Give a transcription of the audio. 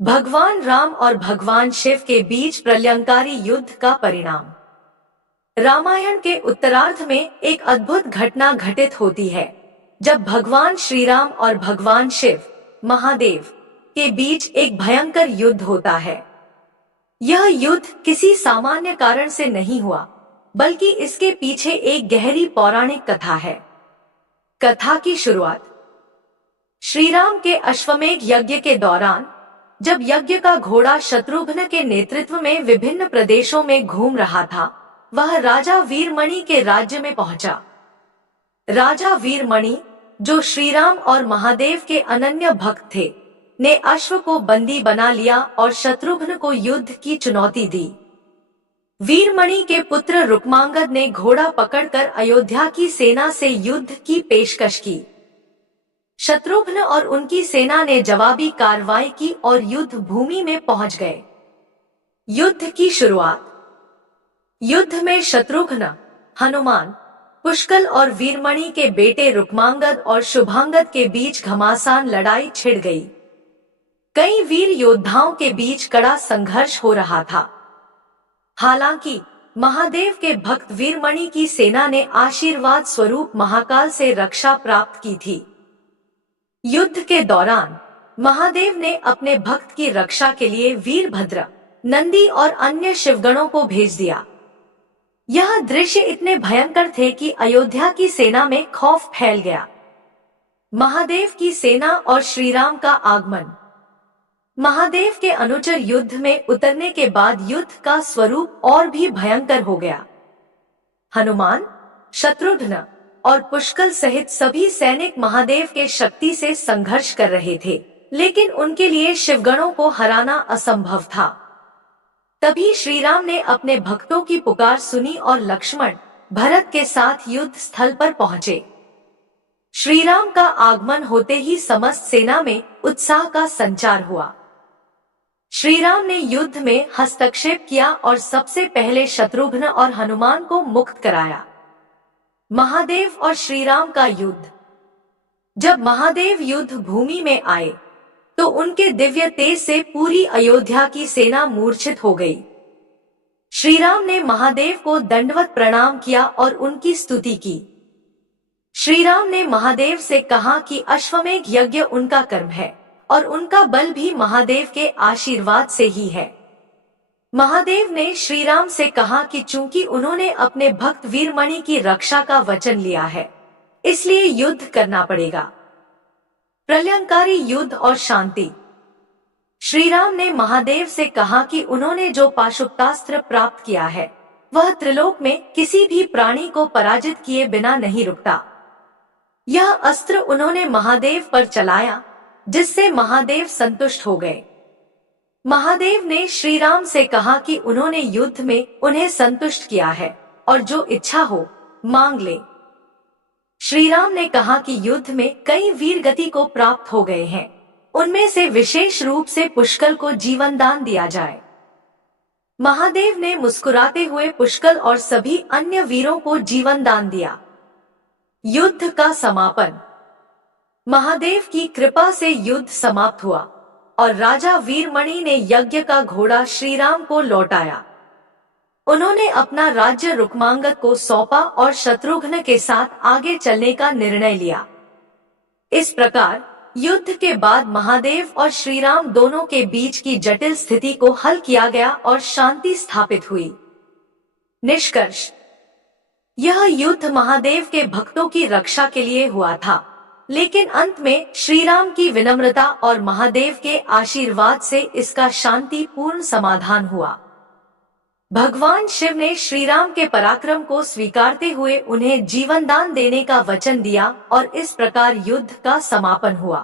भगवान राम और भगवान शिव के बीच प्रलयंकारी युद्ध का परिणाम। रामायण के उत्तरार्ध में एक अद्भुत घटना घटित होती है, जब भगवान श्री राम और भगवान शिव महादेव के बीच एक भयंकर युद्ध होता है। यह युद्ध किसी सामान्य कारण से नहीं हुआ, बल्कि इसके पीछे एक गहरी पौराणिक कथा है। कथा की शुरुआत श्री राम के अश्वमेध यज्ञ के दौरान, जब यज्ञ का घोड़ा शत्रुघ्न के नेतृत्व में विभिन्न प्रदेशों में घूम रहा था, वह राजा वीरमणि के राज्य में पहुंचा। राजा वीरमणि, जो श्रीराम और महादेव के अनन्य भक्त थे, ने अश्व को बंदी बना लिया और शत्रुघ्न को युद्ध की चुनौती दी। वीरमणि के पुत्र रुक्मांगद ने घोड़ा पकड़कर अयोध्या की सेना से युद्ध की पेशकश की। शत्रुघ्न और उनकी सेना ने जवाबी कार्रवाई की और युद्ध भूमि में पहुंच गए। युद्ध की शुरुआत। युद्ध में शत्रुघ्न, हनुमान, पुष्कल और वीरमणि के बेटे रुक्मांगद और शुभांगद के बीच घमासान लड़ाई छिड़ गई। कई वीर योद्धाओं के बीच कड़ा संघर्ष हो रहा था। हालांकि महादेव के भक्त वीरमणि की सेना ने आशीर्वाद स्वरूप महाकाल से रक्षा प्राप्त की थी। युद्ध के दौरान महादेव ने अपने भक्त की रक्षा के लिए वीरभद्र, नंदी और अन्य शिवगणों को भेज दिया। यह दृश्य इतने भयंकर थे कि अयोध्या की सेना में खौफ फैल गया। महादेव की सेना और श्रीराम का आगमन। महादेव के अनुचर युद्ध में उतरने के बाद युद्ध का स्वरूप और भी भयंकर हो गया। हनुमान, शत्रुघ्न और पुष्कल सहित सभी सैनिक महादेव के शक्ति से संघर्ष कर रहे थे, लेकिन उनके लिए शिवगणों को हराना असंभव था। तभी श्रीराम ने अपने भक्तों की पुकार सुनी और लक्ष्मण, भरत के साथ युद्ध स्थल पर पहुंचे। श्रीराम का आगमन होते ही समस्त सेना में उत्साह का संचार हुआ। श्रीराम ने युद्ध में हस्तक्षेप किया और सबसे पहले शत्रुघ्न और हनुमान को मुक्त कराया। महादेव और श्रीराम का युद्ध। जब महादेव युद्ध भूमि में आए, तो उनके दिव्य तेज से पूरी अयोध्या की सेना मूर्छित हो गई। श्रीराम ने महादेव को दंडवत प्रणाम किया और उनकी स्तुति की। श्रीराम ने महादेव से कहा कि अश्वमेध यज्ञ उनका कर्म है और उनका बल भी महादेव के आशीर्वाद से ही है। महादेव ने श्रीराम से कहा कि चूंकि उन्होंने अपने भक्त वीरमणि की रक्षा का वचन लिया है, इसलिए युद्ध करना पड़ेगा। प्रलयंकारी युद्ध और शांति। श्रीराम ने महादेव से कहा कि उन्होंने जो पाशुपतास्त्र प्राप्त किया है, वह त्रिलोक में किसी भी प्राणी को पराजित किए बिना नहीं रुकता। यह अस्त्र उन्होंने महादेव पर चलाया, जिससे महादेव संतुष्ट हो गए। महादेव ने श्रीराम से कहा कि उन्होंने युद्ध में उन्हें संतुष्ट किया है और जो इच्छा हो मांग ले। श्रीराम ने कहा कि युद्ध में कई वीर गति को प्राप्त हो गए हैं, उनमें से विशेष रूप से पुष्कल को जीवन दान दिया जाए। महादेव ने मुस्कुराते हुए पुष्कल और सभी अन्य वीरों को जीवन दान दिया। युद्ध का समापन। महादेव की कृपा से युद्ध समाप्त हुआ और राजा वीरमणि ने यज्ञ का घोड़ा श्रीराम को लौटाया। उन्होंने अपना राज्य रुक्मांगद को सौंपा और शत्रुघ्न के साथ आगे चलने का निर्णय लिया। इस प्रकार युद्ध के बाद महादेव और श्रीराम दोनों के बीच की जटिल स्थिति को हल किया गया और शांति स्थापित हुई। निष्कर्ष। यह युद्ध महादेव के भक्तों की रक्षा के लिए हुआ था, लेकिन अंत में श्रीराम की विनम्रता और महादेव के आशीर्वाद से इसका शांतिपूर्ण समाधान हुआ। भगवान शिव ने श्रीराम के पराक्रम को स्वीकारते हुए उन्हें जीवन दान देने का वचन दिया और इस प्रकार युद्ध का समापन हुआ।